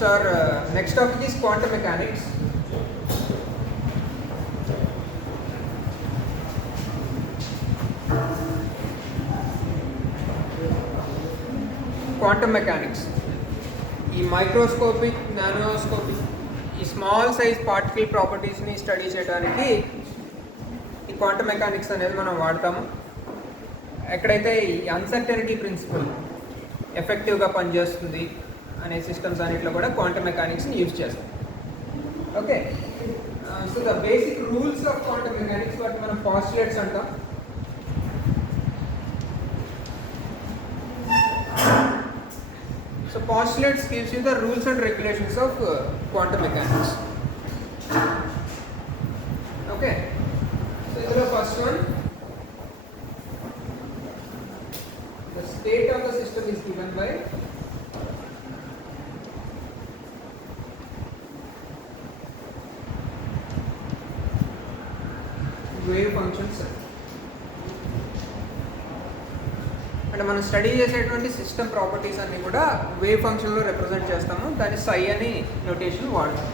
So our next topic is quantum mechanics. Quantum mechanics. ఈ మైక్రోస్కోపిక్, నానోస్కోపిక్, ఈ స్మాల్ సైజ్ పార్టికల్ ప్రాపర్టీస్ని స్టడీ చేయడానికి ఈ క్వాంటమ్ మెకానిక్స్ అనేది మనం వాడతాము. ఎక్కడైతే ఈ అన్సర్టనిటీ ప్రిన్సిపల్ ఎఫెక్టివ్గా పనిచేస్తుంది అనే సిస్టమ్స్ అన్నింటిలో కూడా క్వాంటమ్ మెకానిక్స్ని యూజ్ చేస్తాం. Okay, so the basic rules of quantum mechanics వాటి మనం పాస్టులేట్స్ అంటాం. So postulates gives you the rules and regulations of quantum mechanics. Okay, so the first one, the state of the system is given by wave functions. అంటే మనం స్టడీ చేసేటువంటి system properties అన్నీ కూడా వేవ్ ఫంక్షన్లో రిప్రజెంట్ చేస్తాము. దాన్ని సై అని నోటేషన్ వాడతాం.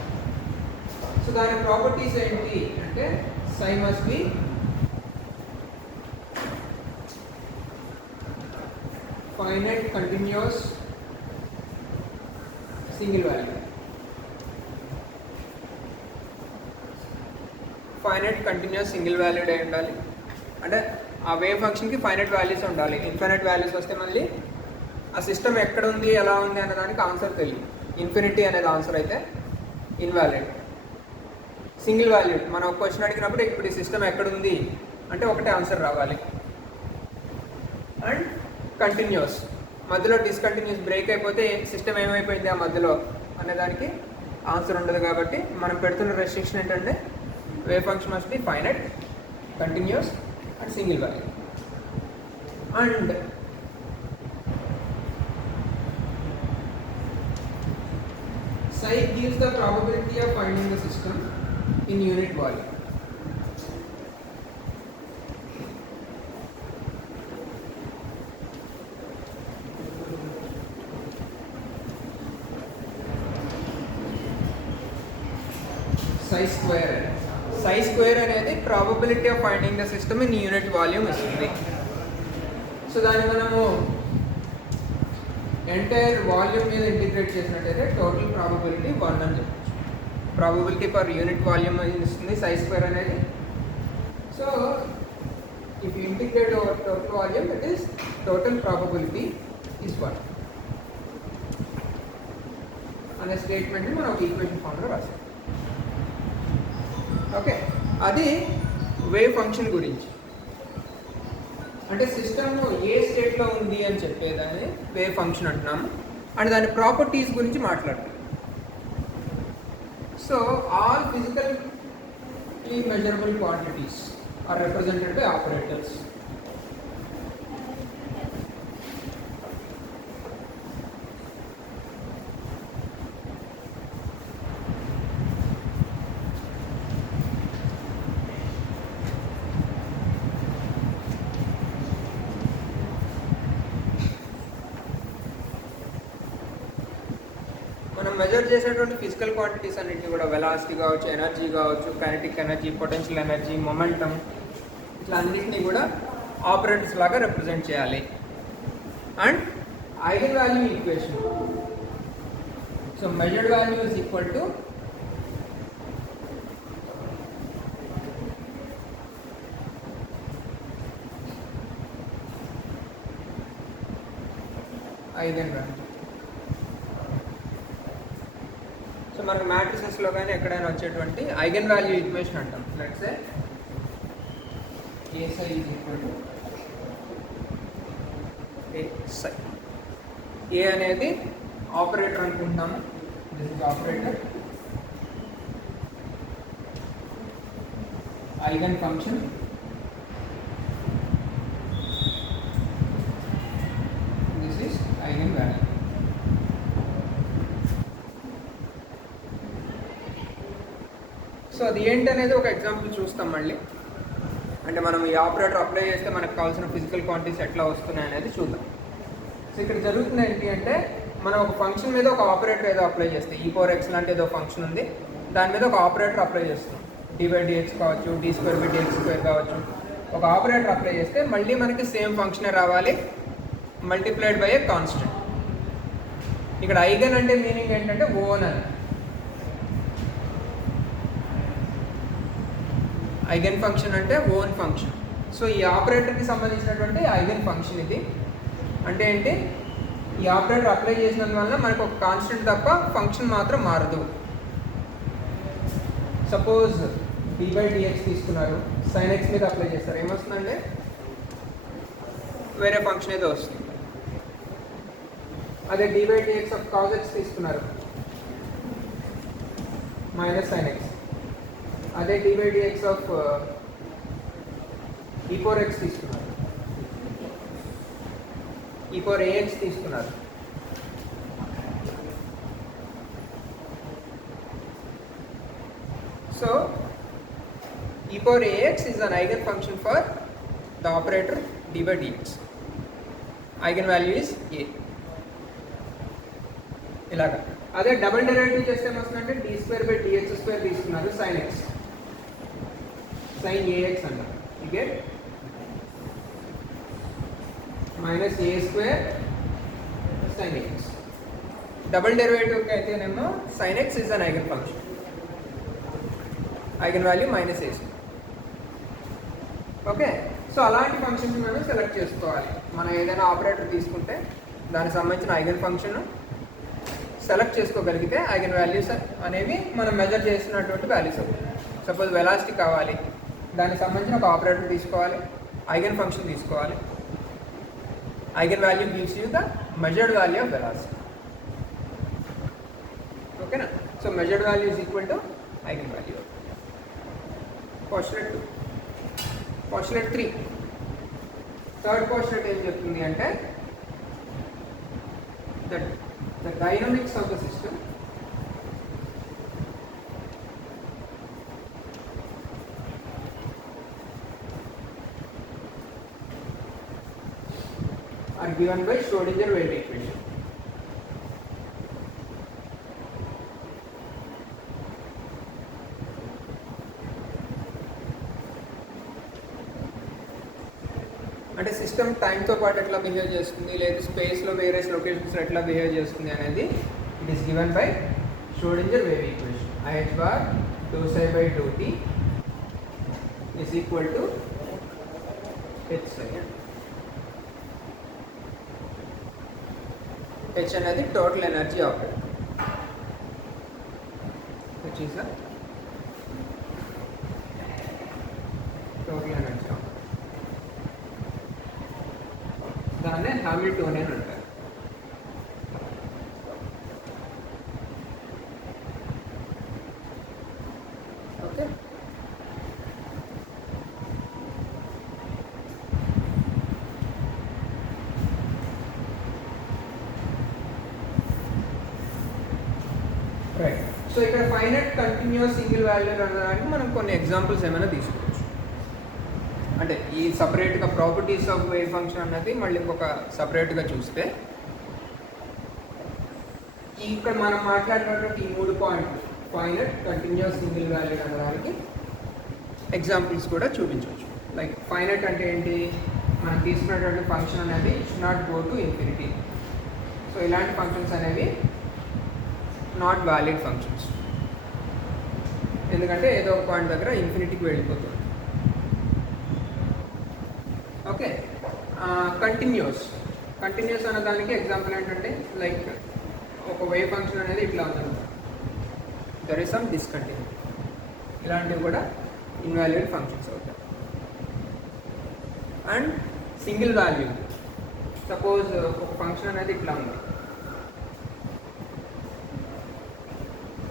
సో దాని ప్రాపర్టీస్ ఏంటి అంటే psi must be finite continuous single value. Finite continuous single valued అయి ఉండాలి. అంటే ఆ వేవ్ ఫంక్షన్కి ఫైనైట్ వాల్యూస్ ఉండాలి. ఇన్ఫైనైట్ వాల్యూస్ వస్తే మళ్ళీ ఆ సిస్టమ్ ఎక్కడ ఉంది, ఎలా ఉంది అనే దానికి ఆన్సర్ తెలియదు. ఇన్ఫినిటీ అనేది ఆన్సర్ అయితే ఇన్వాలిడ్. సింగిల్ వాల్యూడ్, మనం ఒక క్వశ్చన్ అడిగినప్పుడు ఇప్పుడు ఈ సిస్టమ్ ఎక్కడ ఉంది అంటే ఒకటే ఆన్సర్ రావాలి. అండ్ కంటిన్యూస్, మధ్యలో డిస్కంటిన్యూస్ బ్రేక్ అయిపోతే సిస్టమ్ ఏమైపోయింది ఆ మధ్యలో అనే దానికి ఆన్సర్ ఉండదు. కాబట్టి మనం పెడుతున్న రెస్ట్రిక్షన్ ఏంటంటే wave function must be finite, continuous and single value. And psi gives the probability of finding the system in unit volume. Psi square అనేది probability of finding the system in unit volume ఇస్తుంది. సో దాన్ని మనము entire volume మీద ఇంటిగ్రేట్ చేసినట్టయితే total probability 1 అని చెప్పచ్చు. Probability per unit volume ఇస్తుంది సై స్క్వేర్ అనేది. So if you integrate over total volume that is total probability is 1 అనే స్టేట్మెంట్ని మనం ఒక ఈక్వేషన్ ఫామ్లో రాసాం. ఓకే, అది వేవ్ ఫంక్షన్ గురించి. అంటే సిస్టమ్ ఏ స్టేట్లో ఉంది అని చెప్పేదాన్ని వేవ్ ఫంక్షన్ అంటున్నాము. అండ్ దాని ప్రాపర్టీస్ గురించి మాట్లాడుతున్నాం. So all physically measurable quantities are represented by operators. Measure చేసేటువంటి ఫిజికల్ క్వాంటిటీస్ అన్నింటినీ కూడా వెలాసిటీ కావచ్చు, ఎనర్జీ కావచ్చు, kinetic energy, potential energy, momentum, ఇట్లా అన్నింటినీ కూడా ఆపరేటర్స్ లాగా రిప్రజెంట్ చేయాలి. And eigen value equation. So measured value is equal to eigen value. So మనకు మ్యాట్రిసెస్లో కానీ ఎక్కడైనా వచ్చేటువంటి ఐగన్ వాల్యూ ఈక్వేషన్ అంటాం. Let's say a psi is equal to ఏ సై. ఏ అనేది ఆపరేటర్ అనుకుంటున్నాము. This is operator. Eigen function, this is eigen value. So అది ఏంటనేది ఒక ఎగ్జాంపుల్ చూస్తాం మళ్ళీ. అంటే మనం ఈ ఆపరేటర్ అప్లై చేస్తే మనకు కావాల్సిన ఫిజికల్ క్వాంటిటీస్ ఎట్లా వస్తున్నాయి అనేది చూద్దాం. సో ఇక్కడ జరుగుతుంది ఏంటి అంటే మనం ఒక ఫంక్షన్ మీద ఒక ఆపరేటర్ ఏదో అప్లై చేస్తే e⁴x లాంటి ఏదో ఫంక్షన్ ఉంది, దాని మీద ఒక ఆపరేటర్ అప్లై చేస్తున్నాం. d/dx కావచ్చు, d²/dx² కావచ్చు. ఒక ఆపరేటర్ అప్లై చేస్తే మళ్ళీ మనకి సేమ్ ఫంక్షనే రావాలి, మల్టిప్లైడ్ బై ఏ కాన్స్టెంట్. ఇక్కడ ఐగన్ అంటే మీనింగ్ ఏంటంటే ఓన్ అని. ఐగన్ ఫంక్షన్ అంటే ఓన్ ఫంక్షన్. సో ఈ ఆపరేటర్కి సంబంధించినటువంటి ఐగన్ ఫంక్షన్ ఇది. అంటే ఏంటి, ఈ ఆపరేటర్ అప్లై చేసినందువల్ల మనకు ఒక కాన్స్టెంట్ తప్ప ఫంక్షన్ మాత్రం మారదు. సపోజ్ d/dx తీసుకున్నారు, sin x మీద అప్లై చేస్తారు, ఏమొస్తుందంటే వేరే ఫంక్షన్ ఏదో వస్తుంది. అదే d/dx ఆఫ్ cos x తీసుకున్నారు, మైనస్ sin x. అదే d/dx ఆఫ్ e⁴x తీసుకున్నారు, e⁴ax తీసుకున్నారు. So e⁴ax is an eigen function for the operator d/dx. Eigen value is a. ఇలాగా. అదే డబుల్ డెరివేటివ్ చేస్తే ఏమొస్తుందంటే d²/dx² తీసుకున్నారు, sin x, sin ax అన్నారు. You get minus a² sin x. Double డెరివేటివ్కి అయితేనేమో sin x is an eigen function, eigen value minus a². Okay, so అలాంటి functions మనం సెలెక్ట్ చేసుకోవాలి. మనం ఏదైనా ఆపరేటర్ తీసుకుంటే దానికి సంబంధించిన ఐగన్ ఫంక్షన్ సెలెక్ట్ చేసుకోగలిగితే ఐగన్ వాల్యూస్ అనేవి మనం మెజర్ చేసినటువంటి వాల్యూస్ అవుతాయి. సపోజ్ వెలాసిటీ కావాలి, దానికి సంబంధించిన ఒక ఆపరేటర్ తీసుకోవాలి, ఐగన్ ఫంక్షన్ తీసుకోవాలి. Eigen value gives you the measured value of velocity. ఓకేనా? So measured value is equal to eigen value. Postulate 2. Postulate 3. Third postulate ఏం చెప్తుంది అంటే that the dynamics of the system are given by Schrodinger wave equation. అంటే సిస్టమ్ టైంతో పాటు ఎట్లా బిహేవ్ చేస్తుంది, లేదా స్పేస్లో వేరే లొకేషన్స్లో ఎట్లా బిహేవ్ చేస్తుంది అనేది it is given by Schrodinger wave equation. IH bar ∂ψ/∂t is equal to h psi. H అనేది total energy operator, which is the total energy operator. దాన్నే హామిల్టోనియన్ అంటారు. Okay, right. సో ఇక్కడ ఫైనైట్ కంటిన్యూస్ సింగిల్ వాల్యూ అనడానికి మనం కొన్ని ఎగ్జాంపుల్స్ ఏమైనా తీసుకోవచ్చు. అంటే ఈ సపరేట్గా ప్రాపర్టీస్ ఆఫ్ వేవ్ ఫంక్షన్ అన్నది మళ్ళీ ఇంకొక సపరేట్గా చూస్తే, ఇక్కడ మనం మాట్లాడినటువంటి ఈ 3 పాయింట్లు ఫైనైట్ కంటిన్యూస్ సింగిల్ వాల్యూ అనడానికి ఎగ్జాంపుల్స్ కూడా చూపించవచ్చు. లైక్ ఫైనైట్ అంటే ఏంటి, మనం తీసుకున్నటువంటి ఫంక్షన్ అనేది it's not go to infinity. So ఇలాంటి ఫంక్షన్స్ అనేవి నాట్ వ్యాలిడ్ ఫంక్షన్స్, ఎందుకంటే ఏదో ఒక పాయింట్ దగ్గర ఇన్ఫినిటీకి వెళ్ళిపోతుంది. ఓకే, కంటిన్యూస్ అనే దానికి ఎగ్జాంపుల్ ఏంటంటే లైక్ ఒక వేవ్ ఫంక్షన్ అనేది ఇట్లా ఉందన్నమాట, దర్ ఇస్ సమ్ డిస్కంటిన్యూ. ఇలాంటివి కూడా ఇన్వాలిడ్ ఫంక్షన్స్ అవుతాయి. అండ్ సింగిల్ వాల్యూ, సపోజ్ ఒక ఫంక్షన్ అనేది ఇట్లా ఉంది,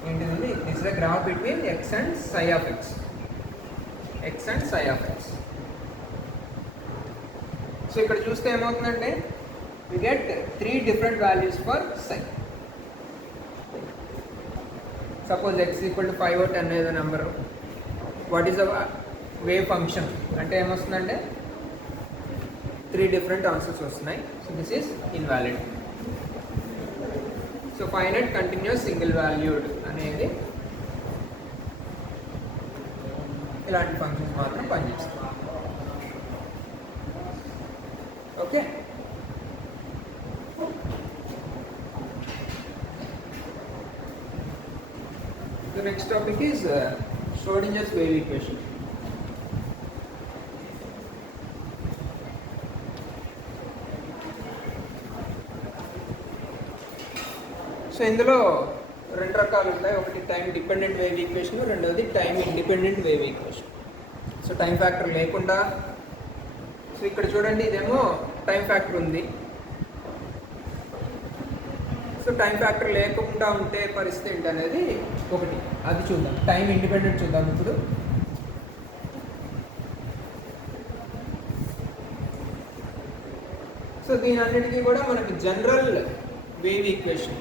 ఏంటిదండి, this is the graph between x and psi of x, x and psi of x. So ఇక్కడ చూస్తే ఏమవుతుందంటే we get 3 different values for psi. Suppose x equal to 5 or 10 is a number. What is the wave function? అంటే ఏమొస్తుందంటే 3 different answers వస్తున్నాయి. So this is invalid. So finite continuous single valued అనేది ఇలాంటి ఫంక్షన్స్ మాత్రం పనిచేస్తాయి. Okay, the next topic is Schrodinger's wave equation. So ఇందులో రెండు రకాలు ఉంటాయి. ఒకటి టైం డిపెండెంట్ వేవ్ ఈక్వేషన్, రెండవది time independent wave equation. So time factor లేకుండా, సో ఇక్కడ చూడండి ఇదేమో టైం ఫ్యాక్టర్ ఉంది. సో టైం ఫ్యాక్టర్ లేకుండా ఉంటే పరిస్థితి ఏంటి అనేది ఒకటి, అది చూద్దాం. టైం ఇండిపెండెంట్ చూద్దాం ఇప్పుడు. సో దీని అన్నిటికీ కూడా మనకి జనరల్ వేవ్ ఈక్వేషన్,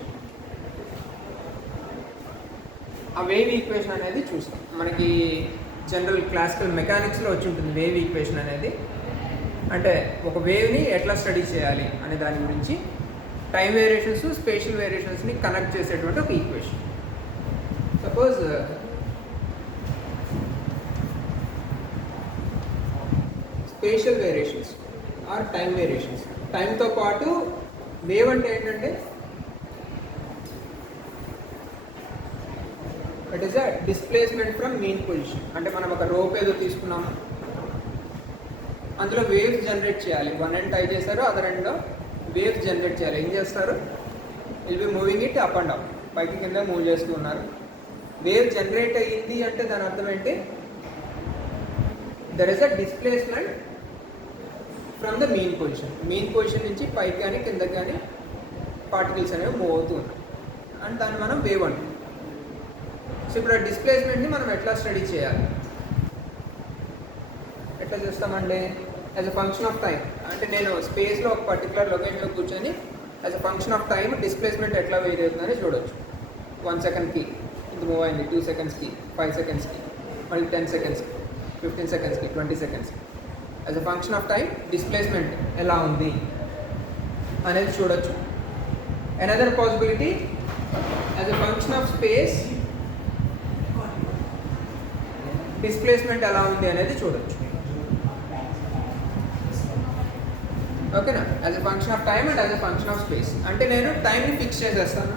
ఆ వేవ్ ఈక్వేషన్ అనేది చూస్తాం. మనకి జనరల్ క్లాసికల్ మెకానిక్స్లో వచ్చి ఉంటుంది వేవ్ ఈక్వేషన్ అనేది. అంటే ఒక వేవ్ని ఎట్లా స్టడీ చేయాలి అనే దాని గురించి టైం వేరియేషన్స్, స్పేషియల్ వేరియేషన్స్ని కనెక్ట్ చేసేటువంటి ఒక equation. Suppose spatial variations or time variations, టైంతో పాటు వేవ్ అంటే ఏంటంటే it is a displacement from mean position. అంటే మనం ఒక రోప్ ఏదో తీసుకున్నాము, అందులో వేవ్స్ జనరేట్ చేయాలి. వన్ ఎండ్ టై చేశారు, అదర్ ఎండ్లో వేవ్స్ జనరేట్ చేయాలి. ఏం చేస్తారు? Will be moving it up and down, పైకి కింద మూవ్ చేస్తూ ఉన్నారు. వేవ్ జనరేట్ అయ్యింది అంటే దాని అర్థం ఏంటి? There is a displacement from the mean position. Mean position నుంచి పైకి కానీ కిందకి కానీ పార్టికల్స్ అనేవి మూవ్ అవుతూ ఉన్నాయి, అండ్ దాన్ని మనం వేవ్ అంటాం. సో ఇప్పుడు ఆ డిస్ప్లేస్మెంట్ని మనం ఎట్లా స్టడీ చేయాలి? ఎట్లా చేస్తామండి? As a function of time. అంటే నేను స్పేస్లో ఒక పర్టికులర్ లొకేషన్లో కూర్చొని as a function of time displacement ఎట్లా వేరీ అవుతుందని చూడొచ్చు. 1 సెకండ్కి ఇంత మూవ్ అయింది, 2 సెకండ్స్కి, 5 సెకండ్స్కి, మళ్ళీ 10 సెకండ్స్కి, 15 సెకండ్స్కి, 20 సెకండ్స్కి. As a function of time displacement ఎలా ఉంది అనేది చూడొచ్చు. Another possibility, as a function of space displacement ఎలా ఉంది అనేది చూడొచ్చు. ఓకేనా? As a function of time and as a function of space. అంటే నేను టైంని ఫిక్స్ చేసేస్తాను.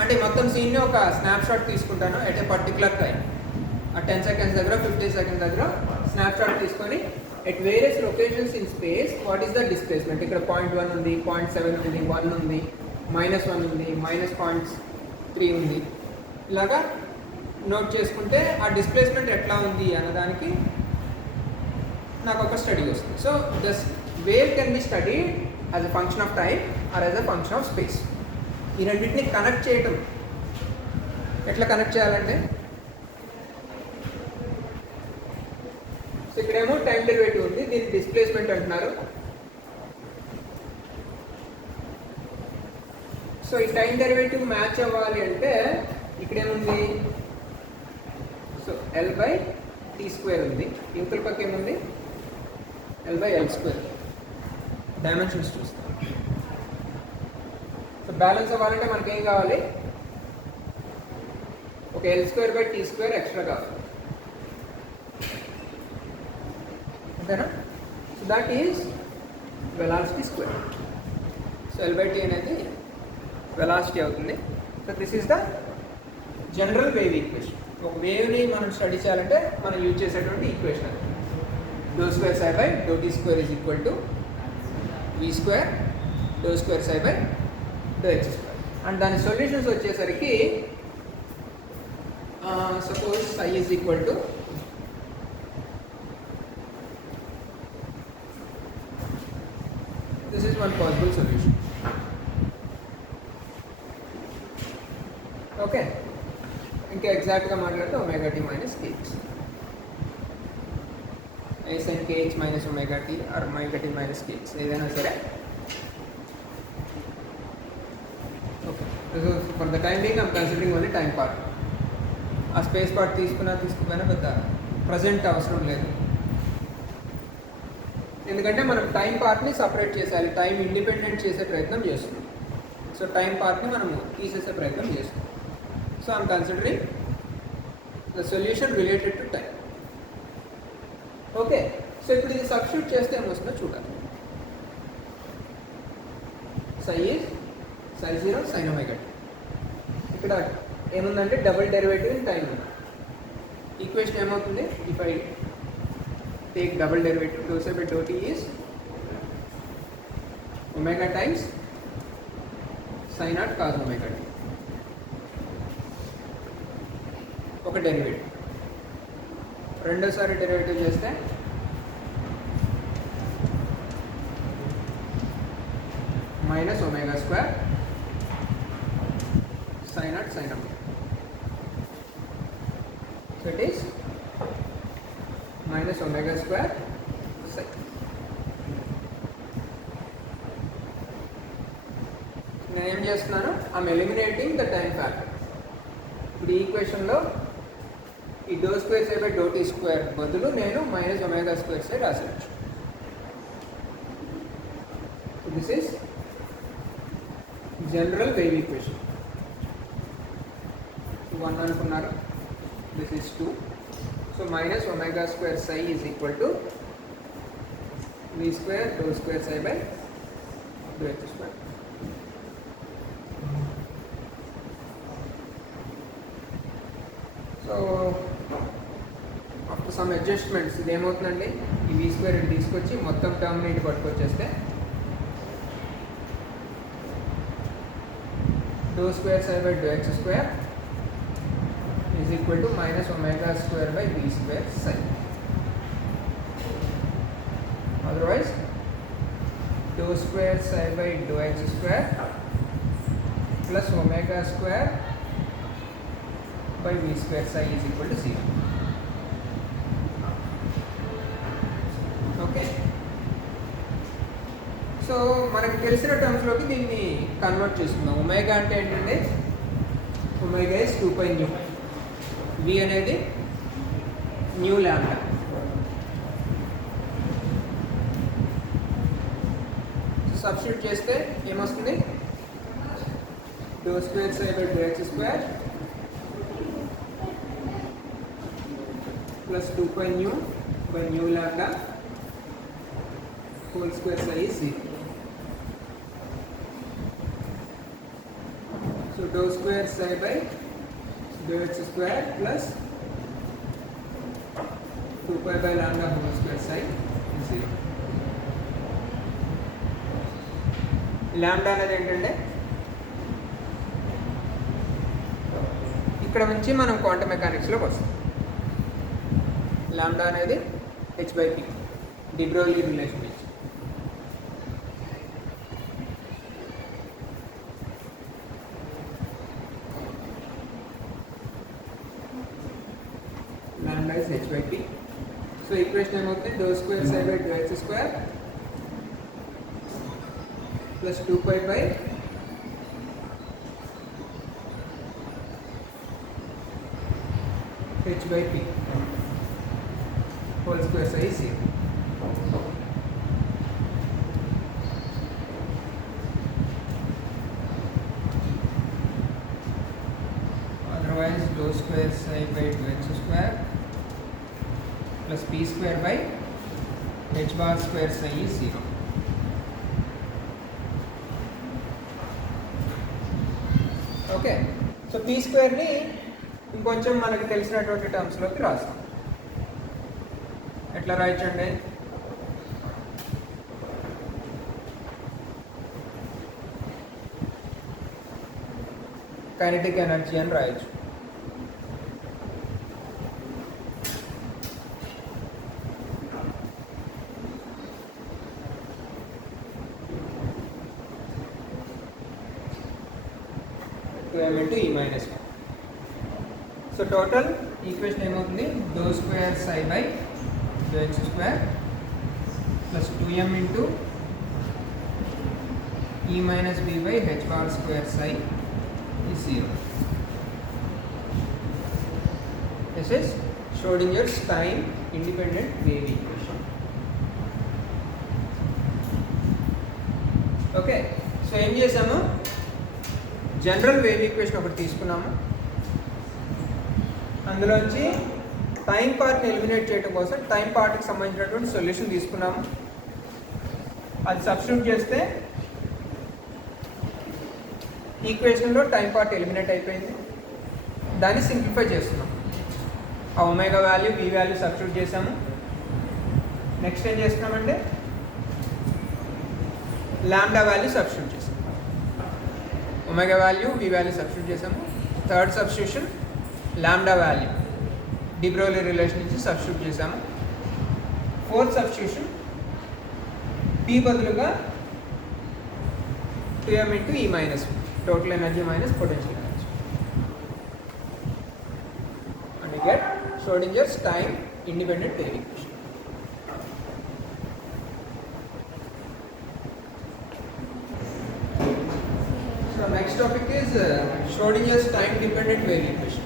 అంటే మొత్తం సీన్ని ఒక స్నాప్షాట్ తీసుకుంటాను ఎట్ ఏ పర్టికులర్ టైం. ఆ 10 సెకండ్స్ దగ్గర, 15 సెకండ్స్ దగ్గర స్నాప్షాట్ తీసుకొని at various locations in space what is the displacement. ఇక్కడ 0.1 ఉంది, 0.7 ఉంది, 1 ఉంది, -1 ఉంది, -0.3 ఉంది. ఇలాగా నోట్ చేసుకుంటే ఆ డిస్ప్లేస్మెంట్ ఎట్లా ఉంది అన్నదానికి నాకు ఒక స్టడీ వస్తుంది. So this wave can be study as a function of time or as a function of space. ఈ రెండింటిని కనెక్ట్ చేయటం ఎట్లా కనెక్ట్ చేయాలంటే, సో ఇక్కడేమో టైం డెరివేటివ్ ఉంది, దీన్ని డిస్ప్లేస్మెంట్ అంటున్నారు. సో ఈ టైం డెరివేటివ్ మ్యాచ్ అవ్వాలి అంటే ఇక్కడేముంది? సో L/T² ఉంది, ఇంకొక పక్క ఏముంది? L/L². డైమెన్షన్స్ చూస్తాం. సో బ్యాలెన్స్ అవ్వాలంటే మనకి ఏం కావాలి? ఒక L²/T² ఎక్స్ట్రా కావాలి, అంతేనా? So that is velocity square. So L/T అనేది వెలాసిటీ అవుతుంది. So this is the general wave equation. ఒక వేవ్ని మనం స్టడీ చేయాలంటే మనం యూజ్ చేసేటువంటి ఈక్వేషన్ అది. ∂2ψ/∂t² is equal to v² ∂2ψ/∂x². And దాని సొల్యూషన్స్ వచ్చేసరికి suppose ψ is equal to this is one possible solution. Okay, ఇంకా ఎగ్జాక్ట్గా మాట్లాడితే ωt - kx. sin kx - ωt or ωt - kx ఏదైనా సరే. Okay, so for the time being I'm considering only time part. ఆ space part తీసుకుపోయినా పెద్ద ప్రజెంట్ అవసరం లేదు, ఎందుకంటే మనం టైం పార్ట్ని సపరేట్ చేసేయాలి. టైం ఇండిపెండెంట్ చేసే ప్రయత్నం చేస్తున్నాం. సో టైం పార్ట్ని మనము తీసేసే ప్రయత్నం చేస్తాం. So I'm considering the solution related to time. Okay, so ఇప్పుడు ఇది సబ్స్టిట్యూట్ చేస్తే ఏమొస్తుందో చూడాలి. Psi is psi 0 sine omega t. ఇక్కడ ఏముందంటే డబుల్ డెరివేటివ్ ఇన్ టైం ఉంది. ఈక్వేషన్ ఏమవుతుంది, if I take double derivative do psi by do t is omega times psi not cos omega t. ఒక డెరివేటివ్. రెండోసారి derivative చేస్తే minus omega square psi not sine omega. So it is minus omega square psi. నేను ఏం చేస్తున్నాను, I'm eliminating the time factor. ఇప్పుడు ఈ ఈక్వేషన్లో ఈ doh square psi by do t square బదులు నేను మైనస్ ఒమేగా స్క్వేర్ సై రాసేయచ్చు. This is general wave equation. 1 అనుకున్నారు, this is 2. So minus omega square psi is equal to v square doh square psi by doh h square. So after some adjustments ఇది ఏమవుతుందండి, ఈ V square ఇటు తీసుకొచ్చి మొత్తం టర్మ్ని ఇటు పట్టుకొచ్చేస్తే doh square psi by do x square is equal to minus omega square by v square psi. Otherwise doh square psi by do x square plus omega square by v square psi is equal to 0. Okay, so మనకి తెలిసిన టర్మ్స్లోకి దీన్ని కన్వర్ట్ చేసుకుందాం. ఒమేగా అంటే ఏంటంటే omega is 2π న్యూ. వి అనేది న్యూ ల్యాండా. Substitute చేస్తే ఏమొస్తుంది, do square psi by do x square plus 2π nu by nu lambda whole square psi is 0. So dou square psi by dou x square plus 2π by lambda whole square psi is 0. లాంబ్డా అనేది ఏంటంటే ఇక్కడ నుంచి మనం క్వాంటమ్ మెకానిక్స్లోకి వస్తాం. Lambda అనేది h/p de Broglie relation ఇచ్చి. Lambda is h/p. So equation ఏమవుతుంది, do square psi by do x square plus 2π by h/p whole square psi is 0. Otherwise dou square psi by dou x square plus p square by h bar square psi is 0. Okay, so p స్క్వేర్ని ఇంకొంచెం మనకి తెలిసినటువంటి టర్మ్స్లోకి రాస్తాం. ఎట్లా రాయొచ్చండి, kinetic energy అని రాయొచ్చు. m into e minus 1. So total equation ఏమవుతుంది, do square psi by do x square plus 2m into e minus b by h bar square psi is 0. This is Schrodinger's time independent wave equation. Okay, so ఏం చేసాము, general wave equation ఒకటి తీసుకున్నాము. అందులోంచి టైం పార్ట్ని ఎలిమినేట్ చేయడం కోసం టైం పార్ట్కి సంబంధించినటువంటి సొల్యూషన్ తీసుకున్నాము. అది సబ్స్టిట్యూట్ చేస్తే ఈక్వేషన్లో టైం పార్ట్ ఎలిమినేట్ అయిపోయింది. దాన్ని సింప్లిఫై చేస్తున్నాం. ఆ ఒమేగా వాల్యూ వి వాల్యూ సబ్స్టిట్యూట్ చేసాము. నెక్స్ట్ ఏం చేస్తున్నామంటే లాంబ్డా వాల్యూ సబ్స్టిట్యూట్ చేసాము. ఒమేగా వాల్యూ వి వాల్యూ సబ్స్టిట్యూట్ చేసాము. Third substitution lambda value D Broglie relation నుంచి సబ్స్టిట్యూట్ చేసాము. ఫోర్త్ సబ్స్టిట్యూషన్ పి బదులుగా 2m into E minus total energy minus potential energy, and you get Schrodinger's time independent wave equation. So next topic is Schrodinger's time dependent wave equation.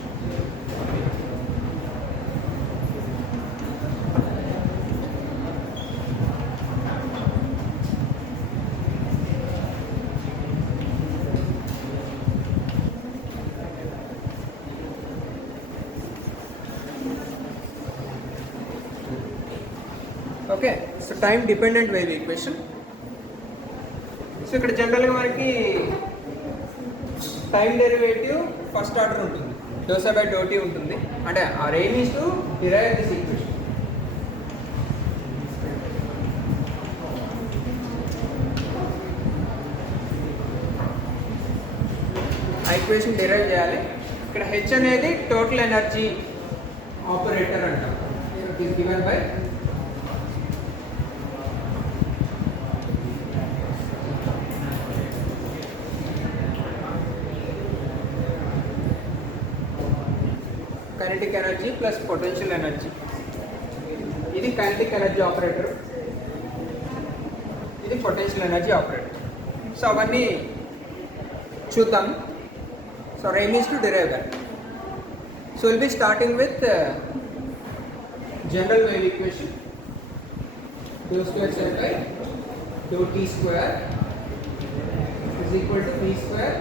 Okay, so time dependent wave equation. So ఇక్కడ జనరల్గా మనకి time derivative first order ఉంటుంది, dosa by do t ఉంటుంది. అంటే our aim is to derive this equation. ఆ equation derive చేయాలి. ఇక్కడ H అనేది టోటల్ ఎనర్జీ ఆపరేటర్ అంటాం. It is given by kinetic energy plus potential energy. ఇది kinetic energy operator, ఇది potential energy operator. సో అవన్నీ చూద్దాం. So aim is to derive that. So we'll be starting with general wave equation. Dou square z by dou t square is equal to v square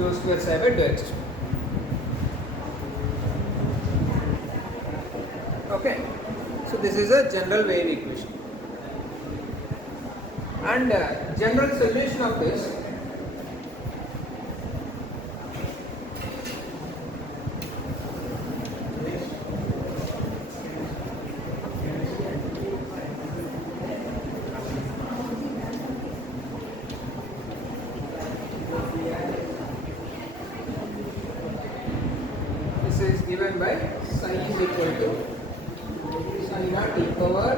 dou square z by dou x square. Okay, so this is a general wave equation, and general solution of this is given by psi is equal to psi naught e power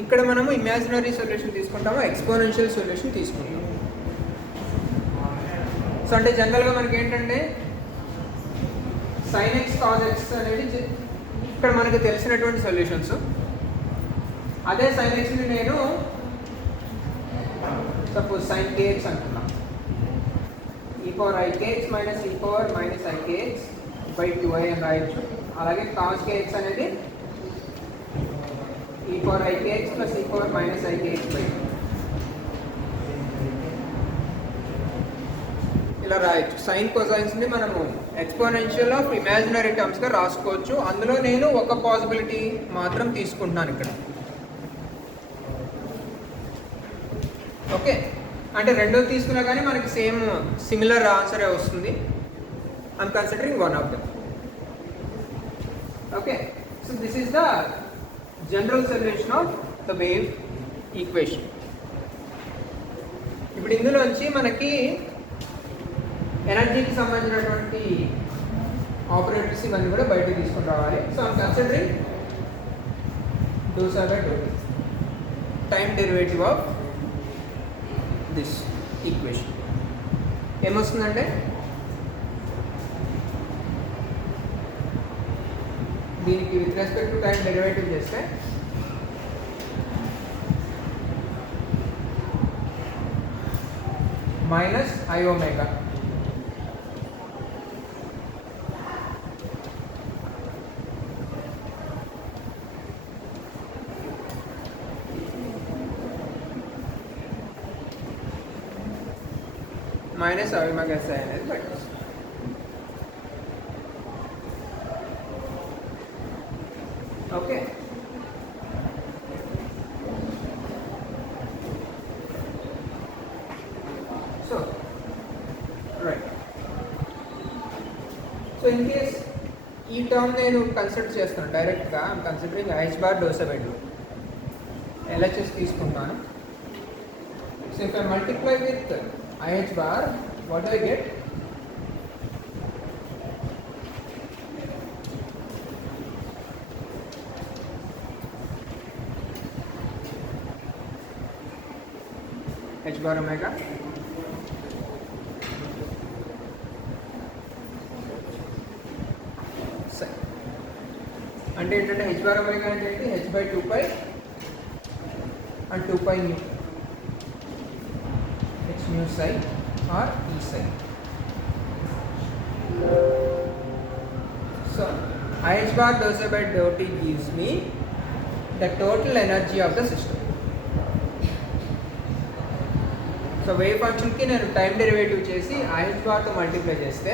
ఇక్కడ మనము imaginary solution తీసుకుంటాము, exponential solution తీసుకుంటాము. సో అంటే జనరల్గా మనకి ఏంటంటే sin x cos x అనేది ఇక్కడ మనకు తెలిసినటువంటి సొల్యూషన్స్. అదే sin x ని నేను సపోజ్ sin kx అనుకున్నాను. e power ikx minus e power minus ikx by 2i అని రాయొచ్చు. అలాగే cos kx అనేది e power ikx plus e power minus ikx by 2 ఇలా రాయొచ్చు. సైన్ కొసైన్స్ ని మనము ఎక్స్పోనెన్షియల్ ఆఫ్ ఇమాజినరీ టర్మ్స్ గా రాసుకోవచ్చు. అందులో నేను ఒక పాసిబిలిటీ మాత్రం తీసుకుంటున్నాను ఇక్కడ. ఓకే, అంటే రెండోది తీసుకున్నా కానీ మనకి సేమ్ సిమిలర్ ఆన్సరే వస్తుంది. I'm considering one of them. Okay, so this is the general solution of the wave equation. ఇప్పుడు ఇందులోంచి మనకి ఎనర్జీకి సంబంధించినటువంటి ఆపరేటర్స్ ఇవన్నీ కూడా బయటకు తీసుకుని రావాలి. So I'm considering dou psi by dou t, time derivative of this equation. ఏమొస్తుందంటే దీనికి with respect to time derivative చేస్తే minus i omega minus omega psi అనేది బయట వస్తుంది. Okay, so right. So in case ఈ టర్మ్ నేను కన్సిడర్ చేస్తాను డైరెక్ట్గా, I'm considering h bar dou by dou LHS తీసుకుంటాను. So if I multiply with IH bar, what do I get? H bar omega psi. అంటే ఏంటంటే h bar omega అంటే ఏంటి? h by 2 pi and 2 pi nu. H mu psi or E psi. So IH bar dou psi by dou t gives me the total energy of the system. So wave ఫంక్షన్కి నేను time derivative చేసి IH బార్తో మల్టిప్లై చేస్తే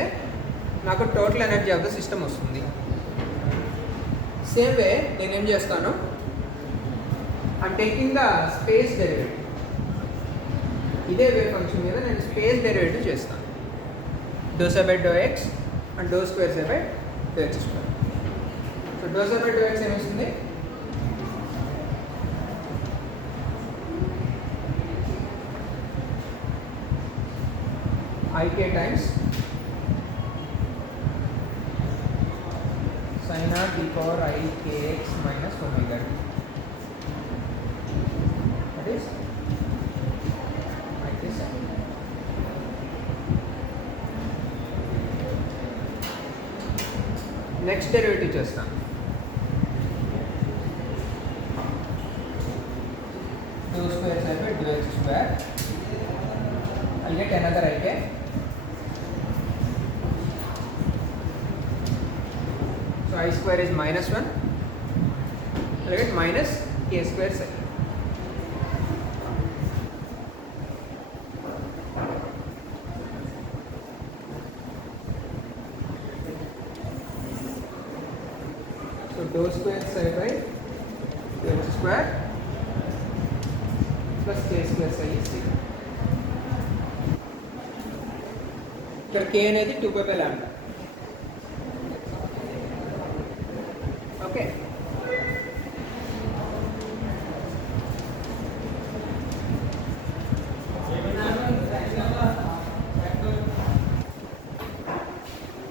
నాకు total energy of the system వస్తుంది. Same way నేనేం చేస్తాను, I'm taking the space derivative. ఇదే వేవ్ ఫంక్షన్ మీద నేను స్పేస్ డెరివేటివ్ చేస్తాను. dou psi by dou x and dou square psi by dou x square. So dou psi by dou x ఏమొస్తుంది? ik times sin r d power I kx minus omega t. That is ik sin. Next derivative చేస్తాను. dou square psi by dou x square. I'll get another ik. So I square is minus 1. I'll get minus k square psi. So dou square psi by dou x square plus k square psi is 0. ఇక్కడ k అనేది 2 pi by lambda. Okay,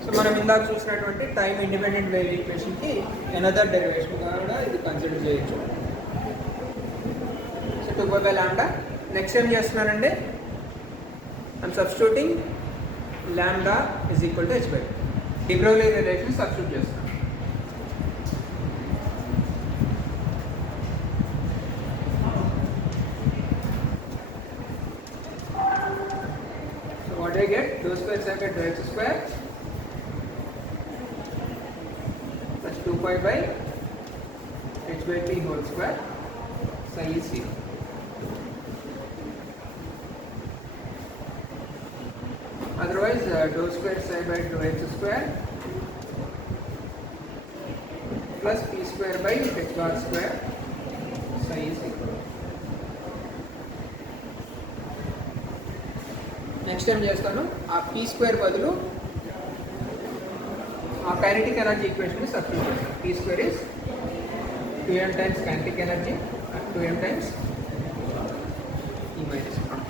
so మనం ఇందాక చూసినటువంటి time independent wave ఈక్వేషన్కి ఎనదర్ డెరివేషన్గా కూడా ఇది కన్సిడర్ చేయొచ్చు. సో 2 pi by lambda. నెక్స్ట్ ఏం చేస్తున్నానండి, I'm substituting lambda is equal to h by 2. de Broglie relation substitute చేస్తాను. So what do I get? Dou square psi by dou x square plus 2 pi by h by t whole square psi is 0. Otherwise dou square psi by dou x square plus p square by h bar square psi is 0. నెక్స్ట్ ఏం చేస్తాను, ఆ p square బదులు ఆ kinetic energy ఈక్వేషన్ని సబ్స్టిట్యూట్ చేస్తాను. p square is 2m times kinetic energy 2m times e minus 1.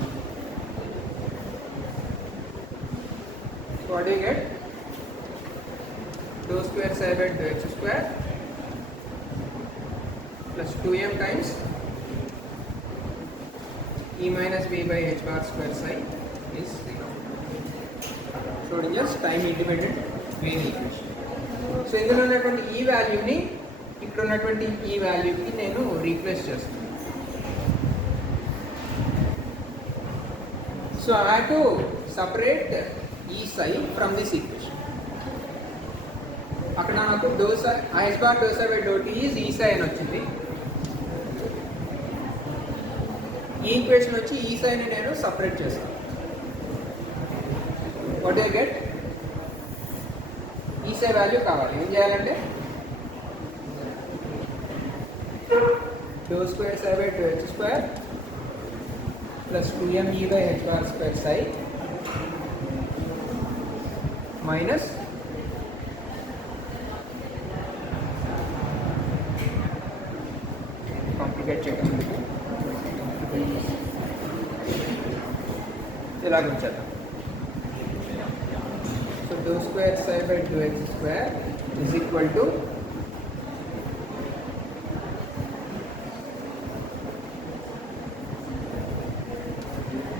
What do you get? Dou square psi by dou x square plus 2m times e minus b by h bar square psi is 0. So it is just time independent wave equation. So ఇందులో ఉన్నటువంటి ఈ వాల్యూని ఇక్కడ ఉన్నటువంటి ఈ వాల్యూకి నేను రీప్లేస్ చేస్తాను. So I have to separate ఈ psi ఫ్రమ్ దిస్ ఈక్వేషన్. అక్కడ నాకు dou psi IH bar dou psi by dou t is E psi అని వచ్చింది. ఈ ఈక్వేషన్ వచ్చి ఈ psi ని నేను సపరేట్ చేస్తాను. What you get E psi value కావాలి. ఏం చేయాలంటే dou square psi by 2h square plus 2me by h bar square psi minus complicate చేయడం ఇలా ఉంచాలి. So dou square psi by 2h square is equal to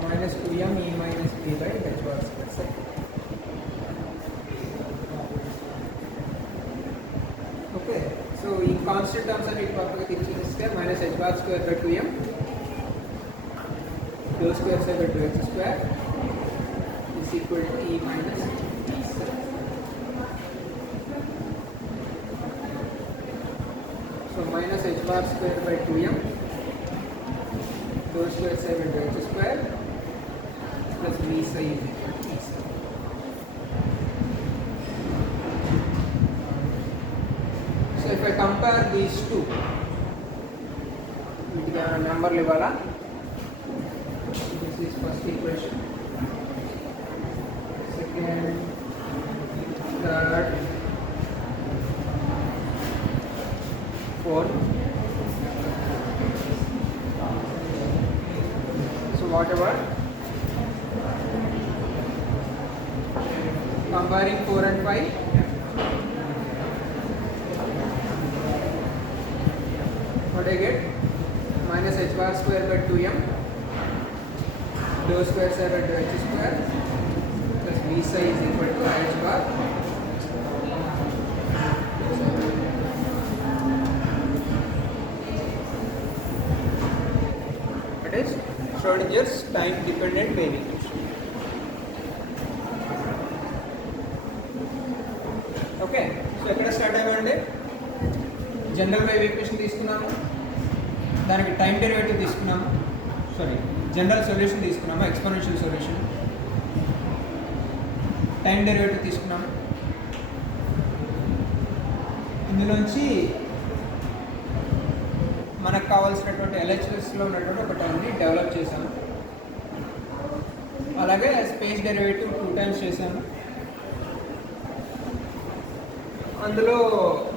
minus 2me minus b by h bar square psi. Okay, so ఈ constant terms అన్ని పక్కకి తెచ్చిస్తే minus h bar square by 2m dou square psi by 2h square is equal to e minus e square. So minus h bar square by 2m dou square psi by 2h square plus v psi is equal to e square. So if I compare these two, వీటికి ఏమైనా నెంబర్లు ఇవ్వాలా? This is first equation. Second, third, fourth. So whatever, comparing 4 and 5, what I get? Minus h bar square by 2m dou square psi by 2h square plus v psi is equal to h bar it is Schrodinger's time dependent wave equation. Okay, so ఎక్కడ స్టార్ట్ అయ్యామండి? General wave equation తీసుకున్నాము, దానికి time derivative తీసుకున్నాము, general solution తీసుకున్నాము, exponential solution, time derivative తీసుకున్నాము. ఇందులోంచి మనకు కావాల్సినటువంటి ఎల్హెచ్ఎస్లో ఉన్నటువంటి ఒక టర్మ్ని డెవలప్ చేశాము. అలాగే స్పేస్ డెరివేటివ్ 2 టైమ్స్ చేశాము. అందులో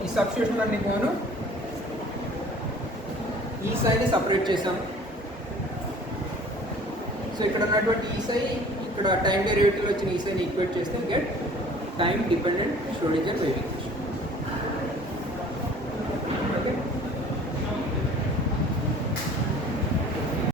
ఈ సబ్స్టిట్యూషన్ అన్ని పోను ఈ సైని సపరేట్ చేసాము. సో ఇక్కడ ఉన్నటువంటి ఈ సై ఇక్కడ టైం డెరివేటివ్ వచ్చిన ఈ సైని ఈక్వేట్ చేస్తే get time dependent Schrodinger wave equation.